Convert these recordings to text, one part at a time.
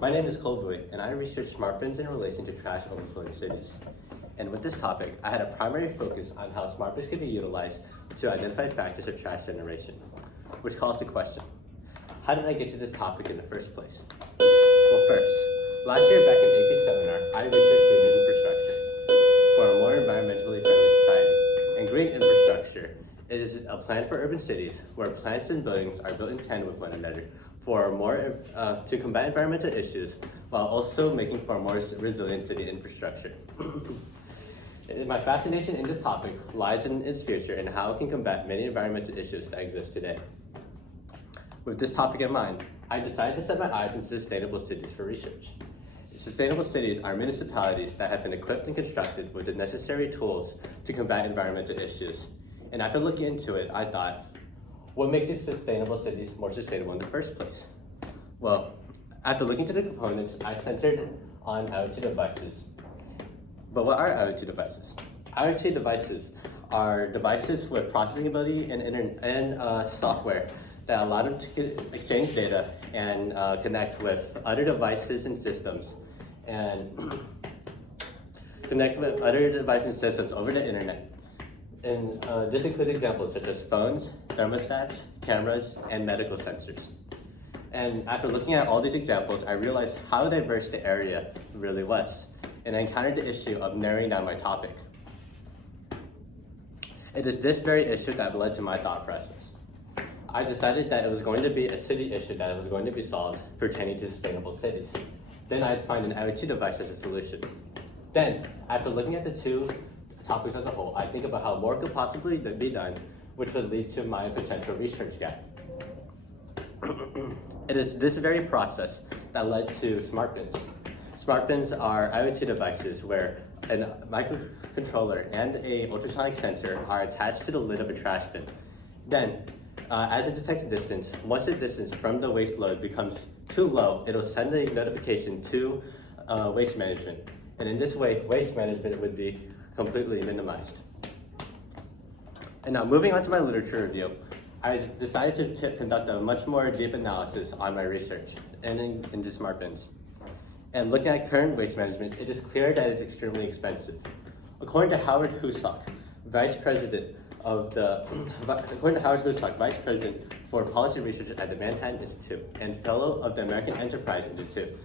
My name is Colboy, and I research smart bins in relation to trash overflowing cities. And with this topic, I had a primary focus on how smart bins can be utilized to identify factors of trash generation, which calls the question, how did I get to this topic in the first place? Well, first, last year back in AP seminar, I researched green infrastructure for a more environmentally friendly society. And green infrastructure is a plan for urban cities where plants and buildings are built in tandem with one another for more to combat environmental issues while also making for a more resilient city infrastructure. My fascination in this topic lies in its future and how it can combat many environmental issues that exist today. With this topic in mind, I decided to set my eyes on sustainable cities for research. Sustainable cities are municipalities that have been equipped and constructed with the necessary tools to combat environmental issues. And after looking into it, I thought, what makes these sustainable cities more sustainable in the first place? Well, after looking into the components, I centered on IoT devices. But what are IoT devices? IoT devices are devices with processing ability and software that allow them to exchange data and connect with other devices and systems over the internet. And this includes examples such as phones, thermostats, cameras, and medical sensors. And after looking at all these examples, I realized how diverse the area really was. And I encountered the issue of narrowing down my topic. It is this very issue that led to my thought process. I decided that it was going to be a city issue that was going to be solved pertaining to sustainable cities. Then I'd find an IoT device as a solution. Then, after looking at the two topics as a whole, I think about how more could possibly be done, which would lead to my potential research gap. It is this very process that led to smart bins. Smart bins are IoT devices where a microcontroller and an ultrasonic sensor are attached to the lid of a trash bin. Then, as it detects distance, once the distance from the waste load becomes too low, it'll send a notification to waste management. And in this way, waste management would be completely minimized. And now moving on to my literature review, I decided to conduct a much more deep analysis on my research and into smart bins. And looking at current waste management, it is clear that it's extremely expensive. According to Howard Husock, Vice President for Policy Research at the Manhattan Institute and Fellow of the American Enterprise Institute,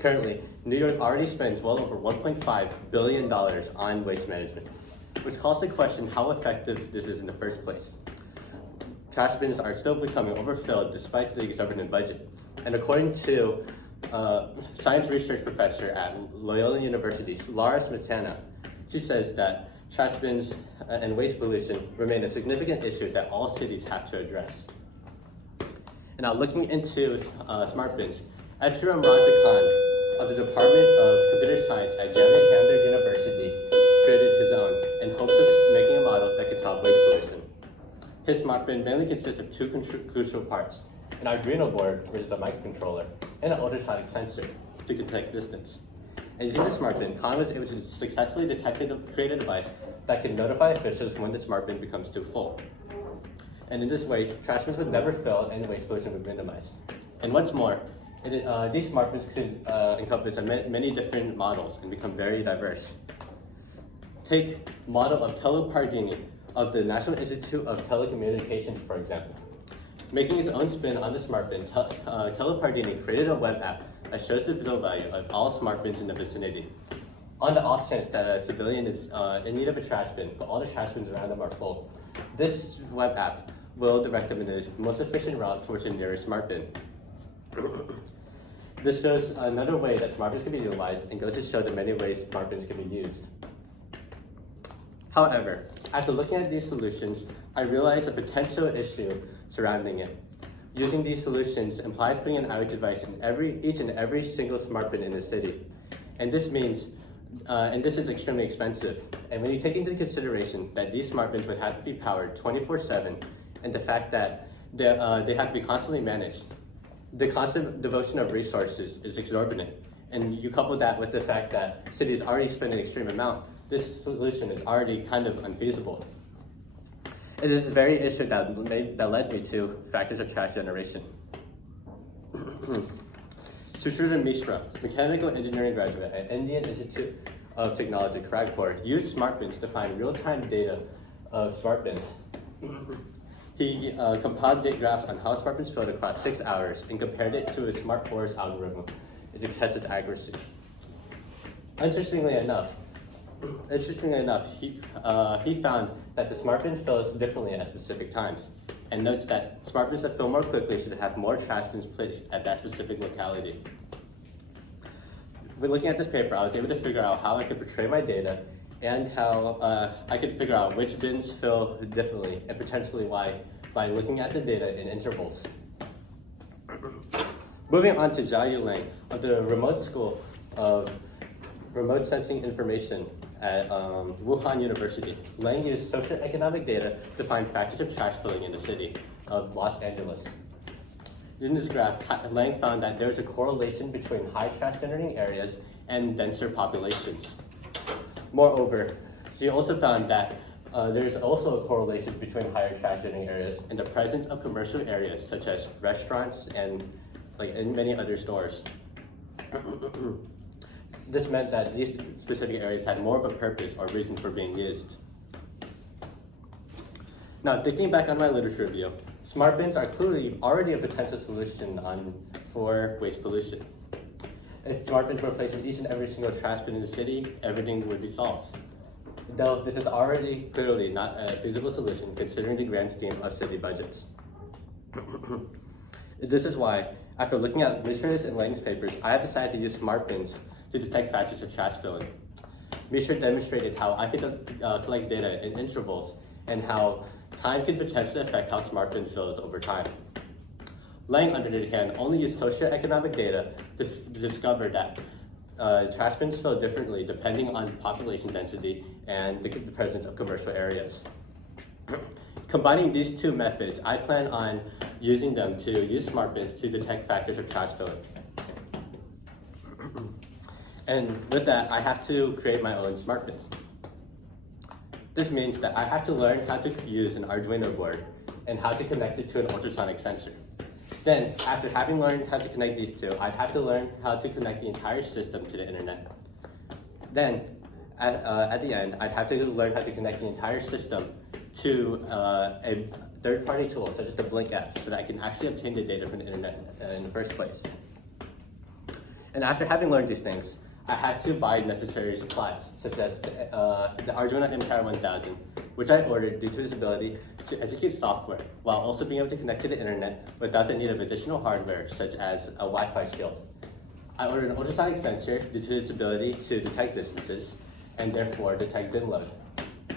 currently, New York already spends well over $1.5 billion on waste management, which calls the question how effective this is in the first place. Trash bins are still becoming overfilled despite the exorbitant budget. And according to science research professor at Loyola University, Laura Smetana, she says that trash bins and waste pollution remain a significant issue that all cities have to address. And now looking into smart bins, Etcheram Razakhan of the Department of Computer Science at Janet Hamder University created his own in hopes of making a model that could solve waste pollution. His smart bin mainly consists of two crucial parts, an Arduino board, which is a microcontroller, and an ultrasonic sensor to detect distance. And using the smart bin, Khan was able to successfully create a device that can notify officials when the smart bin becomes too full. And in this way, trash bins would never fill and waste pollution would be minimized. And what's more, these smart bins could encompass many different models and become very diverse. Take model of Tello Pardini of the National Institute of Telecommunications, for example. Making his own spin on the smart bin, Tello Pardini created a web app that shows the visual value of all smart bins in the vicinity. On the off chance that a civilian is in need of a trash bin, but all the trash bins around them are full, this web app will direct them in the most efficient route towards the nearest smart bin. This shows another way that smart bins can be utilized and goes to show the many ways smart bins can be used. However, after looking at these solutions, I realized a potential issue surrounding it. Using these solutions implies putting an IoT device in each and every single smart bin in the city. And this means, and this is extremely expensive. And when you take into consideration that these smart bins would have to be powered 24/7, and the fact that they have to be constantly managed, the constant devotion of resources is exorbitant. And you couple that with the fact that cities already spend an extreme amount, this solution is already kind of unfeasible. It is this very issue that led me to factors of trash generation. Sushruta Mishra, mechanical engineering graduate at Indian Institute of Technology, Kharagpur, used smart bins to find real-time data of smart bins. He compiled data graphs on how smart bins filled across 6 hours and compared it to a smart forest algorithm to test its accuracy. Interestingly enough, he found that the smart bin fills differently at specific times, and notes that smart bins that fill more quickly should have more trash bins placed at that specific locality. When looking at this paper, I was able to figure out how I could portray my data and how I could figure out which bins fill differently and potentially why by looking at the data in intervals. Moving on to Jiayu Lang of the Remote School of Remote Sensing Information at Wuhan University. Lang used socioeconomic data to find factors of trash filling in the city of Los Angeles. Using this graph, Lang found that there is a correlation between high trash generating areas and denser populations. Moreover, she also found that there is also a correlation between higher trash generating areas and the presence of commercial areas such as restaurants and many other stores. This meant that these specific areas had more of a purpose or reason for being used. Now, thinking back on my literature review, smart bins are clearly already a potential solution for waste pollution. If smart bins were placed in each and every single trash bin in the city, everything would be solved. Though this is already clearly not a feasible solution considering the grand scheme of city budgets. This is why, after looking at Mishra's and Lang's papers, I have decided to use smart bins to detect factors of trash filling. Mishra demonstrated how I could collect data in intervals and how time could potentially affect how smart bin fills over time. Lang, on the other hand, only used socioeconomic data to discover that trash bins fill differently depending on population density and the presence of commercial areas. Combining these two methods, I plan on using them to use smart bins to detect factors of trash filling. And with that, I have to create my own smart bin. This means that I have to learn how to use an Arduino board and how to connect it to an ultrasonic sensor. Then, after having learned how to connect these two, I'd have to learn how to connect the entire system to the internet. Then, at the end, I'd have to learn how to connect the entire system to a third-party tool, such as the Blink app, so that I can actually obtain the data from the internet in the first place. And after having learned these things, I had to buy necessary supplies, such as the Arduino MTR 1000, which I ordered due to its ability to execute software, while also being able to connect to the internet without the need of additional hardware, such as a Wi-Fi shield. I ordered an ultrasonic sensor due to its ability to detect distances, and therefore detect bin load.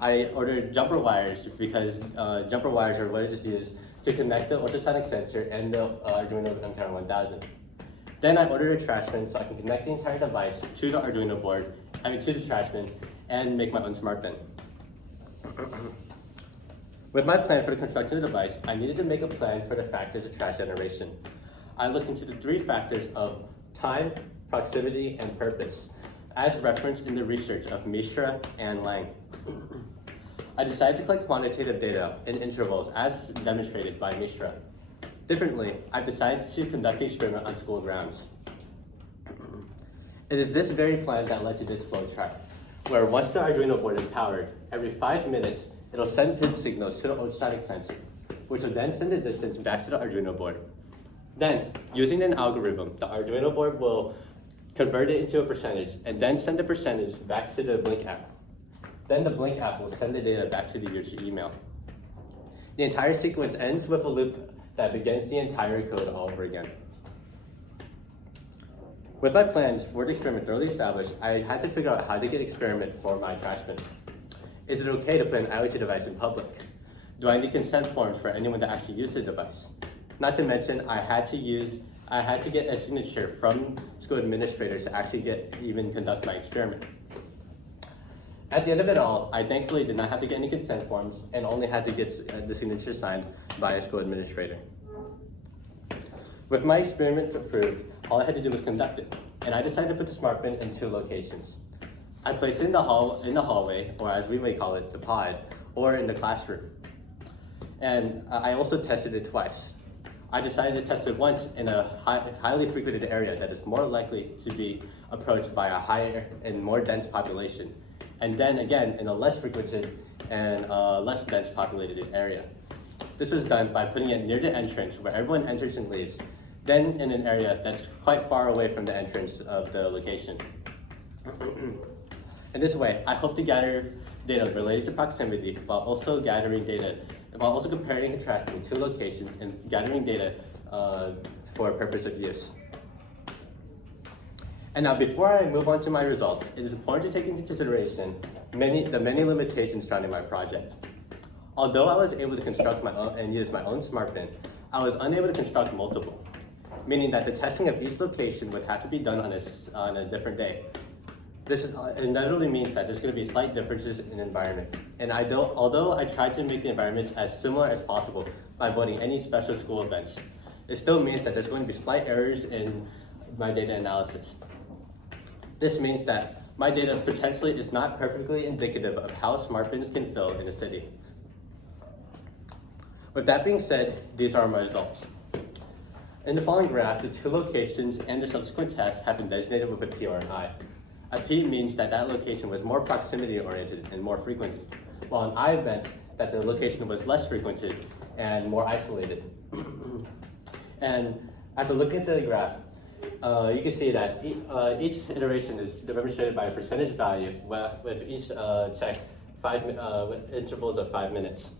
I ordered jumper wires because jumper wires are what is used to connect the ultrasonic sensor and the Arduino MTR 1000. Then I ordered a trash bin so I can connect the entire device to the Arduino board, to the trash bin, and make my own smart bin. With my plan for the construction of the device, I needed to make a plan for the factors of trash generation. I looked into the 3 factors of time, proximity, and purpose, as referenced in the research of Mishra and Lang. I decided to collect quantitative data in intervals as demonstrated by Mishra. Differently, I've decided to conduct the experiment on school grounds. It is this very plan that led to this flow chart, where once the Arduino board is powered, every 5 minutes, it'll send pin signals to the ultrasonic sensor, which will then send the distance back to the Arduino board. Then, using an algorithm, the Arduino board will convert it into a percentage, and then send the percentage back to the Blink app. Then the Blink app will send the data back to the user email. The entire sequence ends with a loop that begins the entire code all over again. With my plans for the experiment thoroughly established, I had to figure out how to get experiment for my trash bin. Is it okay to put an IoT device in public? Do I need consent forms for anyone to actually use the device? Not to mention, I had to get a signature from school administrators to actually even conduct my experiment. At the end of it all, I thankfully did not have to get any consent forms and only had to get the signature signed by a school administrator. With my experiment approved, all I had to do was conduct it, and I decided to put the smart bin in 2 locations. I placed it in the hallway, or as we may call it, the pod, or in the classroom. And I also tested it twice. I decided to test it once in a highly frequented area that is more likely to be approached by a higher and more dense population, and then again in a less frequented and less dense populated area. This was done by putting it near the entrance where everyone enters and leaves, then in an area that's quite far away from the entrance of the location. In this way, I hope to gather data related to proximity while also comparing and contrasting two locations and gathering data for purpose of use. And now, before I move on to my results, it is important to take into consideration the many limitations surrounding my project. Although I was able to construct my own and use my own smart bin, I was unable to construct multiple, meaning that the testing of each location would have to be done on a different day. This inevitably means that there's going to be slight differences in environment. And although I tried to make the environments as similar as possible by avoiding any special school events, it still means that there's going to be slight errors in my data analysis. This means that my data potentially is not perfectly indicative of how smart bins can fill in a city. With that being said, these are my results. In the following graph, the two locations and the subsequent tests have been designated with a P or an I. A P means that location was more proximity-oriented and more frequented, while an I meant that the location was less frequented and more isolated. And after looking at the graph, you can see that each iteration is demonstrated by a percentage value with each check with intervals of 5 minutes.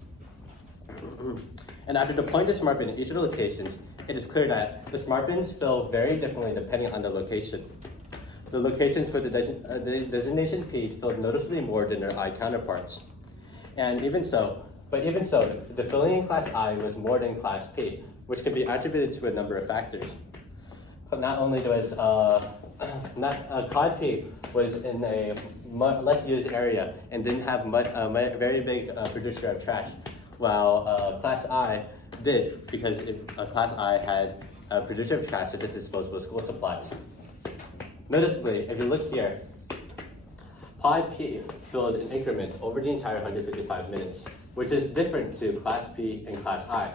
And after deploying the smart bin in each of the locations, it is clear that the smart bins fill very differently depending on the location. The locations for the designation P filled noticeably more than their I counterparts. And even so, the filling in class I was more than class P, which can be attributed to a number of factors. Not only was class P was in a less used area and didn't have a very big producer of trash, while class I did, because class I had a producer of trash such as disposable school supplies. Noticeably, if you look here, pod P filled in increments over the entire 155 minutes, which is different to class P and class I.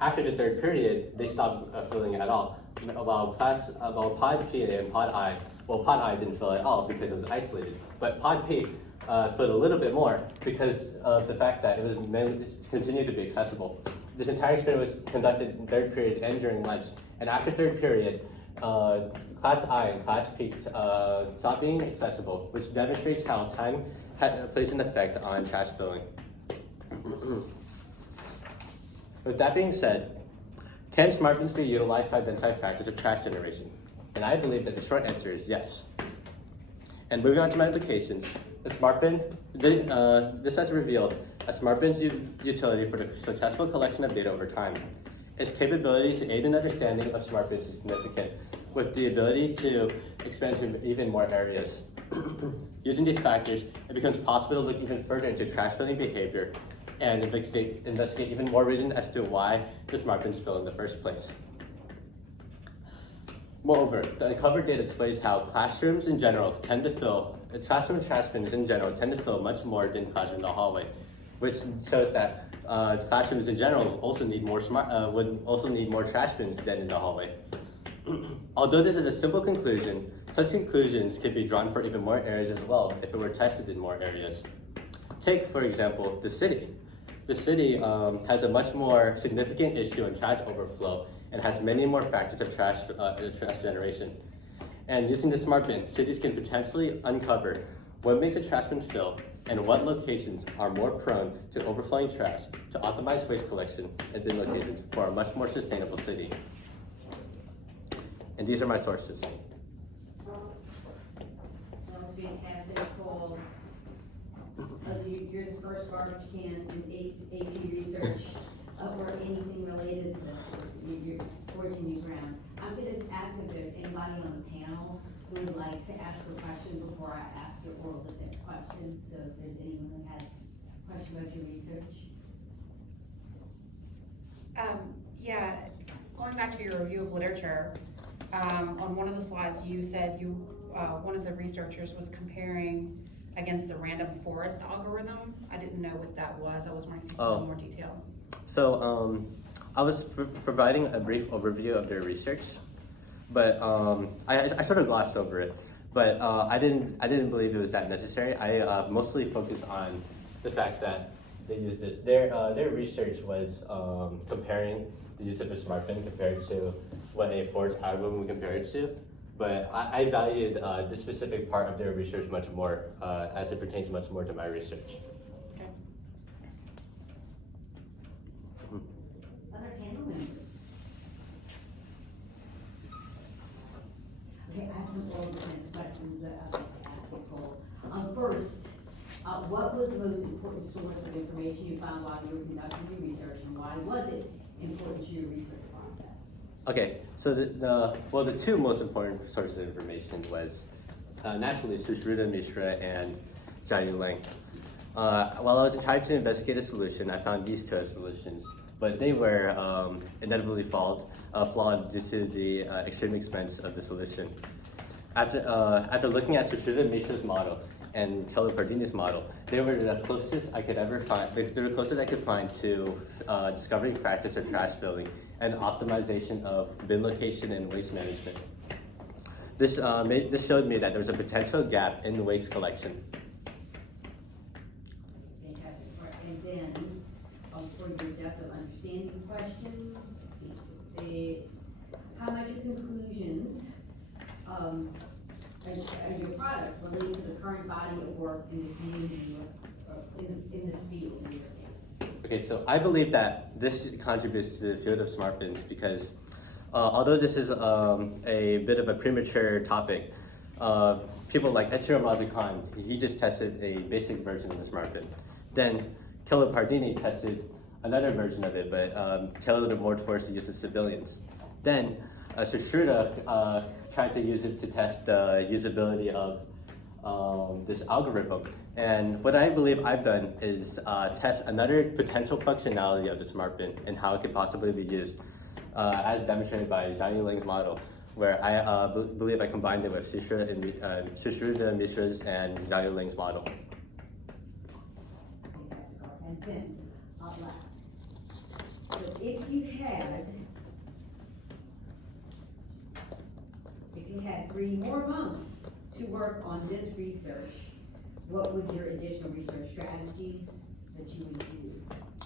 After the third period, they stopped filling at all, while pod P and pod I didn't fill at all because it was isolated, but pod P filled a little bit more because of the fact that it continued to be accessible. This entire experiment was conducted in third period and during lunch, and after third period, class I and class P stopped being accessible, which demonstrates how time plays an effect on trash filling. With that being said, can smart bins be utilized to identify factors of trash generation? And I believe that the short answer is yes. And moving on to my implications, the smart bin, this has revealed a smart bin's utility for the successful collection of data over time. Its capability to aid in understanding of smart bins is significant, with the ability to expand to even more areas. Using these factors, it becomes possible to look even further into trash filling behavior and investigate even more reasons as to why the smart bins fill in the first place. Moreover, the uncovered data displays how classrooms in general classroom trash bins in general tend to fill much more than classrooms in the hallway, which shows that classrooms in general also need more would also need more trash bins than in the hallway. Although this is a simple conclusion, such conclusions could be drawn for even more areas as well if it were tested in more areas. Take, for example, the city. The city has a much more significant issue in trash overflow and has many more factors of trash generation. And using the smart bin, cities can potentially uncover what makes a trash bin fill and what locations are more prone to overflowing trash to optimize waste collection and bin locations for a much more sustainable city. And these are my sources. That was fantastic, Cole. You're the first garbage can in AP research or anything related to this. You're forging new ground. I'm going to ask if there's anybody on the panel who would like to ask a question before I ask your oral defense questions. So if there's anyone who had a question about your research. Yeah, going back to your review of literature, on one of the slides you said one of the researchers was comparing against the random forest algorithm. I didn't know what that was. I was wondering if you could go into more detail. So I was providing a brief overview of their research, but I sort of glossed over it. But I didn't believe it was that necessary. I mostly focused on the fact that they used this. Their research was comparing the use of a smart pen compared to what a Ford's algorithm would compare it to. But I valued this specific part of their research much more, as it pertains much more to my research. Okay. Other panel members? Okay, I have some organized questions that I'd like to ask Nicole. First, what was the most important source of information you found while you were conducting your research, and why was it important to your research process? Okay, so the two most important sources of information was naturally Sushruta Mishra and Jiayu Liang. While I was trying to investigate a solution, I found these two solutions, but they were inevitably flawed due to the extreme expense of the solution. After looking at Sushruta Mishra's model and Kelly Pardini's model, they were the closest I could ever find. They were the closest I could find to discovering practice of trash filling and optimization of bin location and waste management. This showed me that there was a potential gap in the waste collection. Fantastic. All right, and then, for your depth of understanding question, let's see, how much of conclusions of your product relates to the current body of work in the community, in this field, in your case? Okay, so I believe that this contributes to the field of smart bins because although this is a bit of a premature topic, people like Echiro Mazukhan, he just tested a basic version of the smart bin. Then Kelly Pardini tested another version of it, but tailored it more towards the use of civilians. Then Sushruta tried to use it to test the usability of this algorithm. And what I believe I've done is test another potential functionality of the smart bin and how it could possibly be used, as demonstrated by Jiayu Liang's model, where I believe I combined it with Sushruta Mishra's and Jiayu Liang's model. Fantastic. And then, last, so if you had 3 more months to work on this research, what would your additional research strategies that you would do?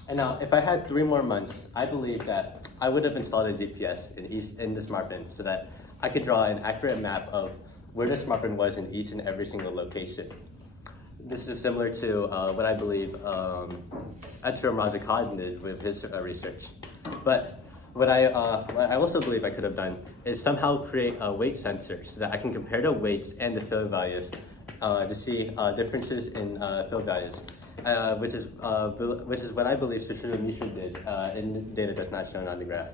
And now, if I had 3 more months, I believe that I would have installed a GPS in the smart bin so that I could draw an accurate map of where the smart bin was in each and every single location. This is similar to what I believe Echiro Mazukhan did with his research. But what I also believe I could have done is somehow create a weight sensor so that I can compare the weights and the fill values to see differences in fill values, which is what I believe Sushruta Mishra did in data that's not shown on the graph.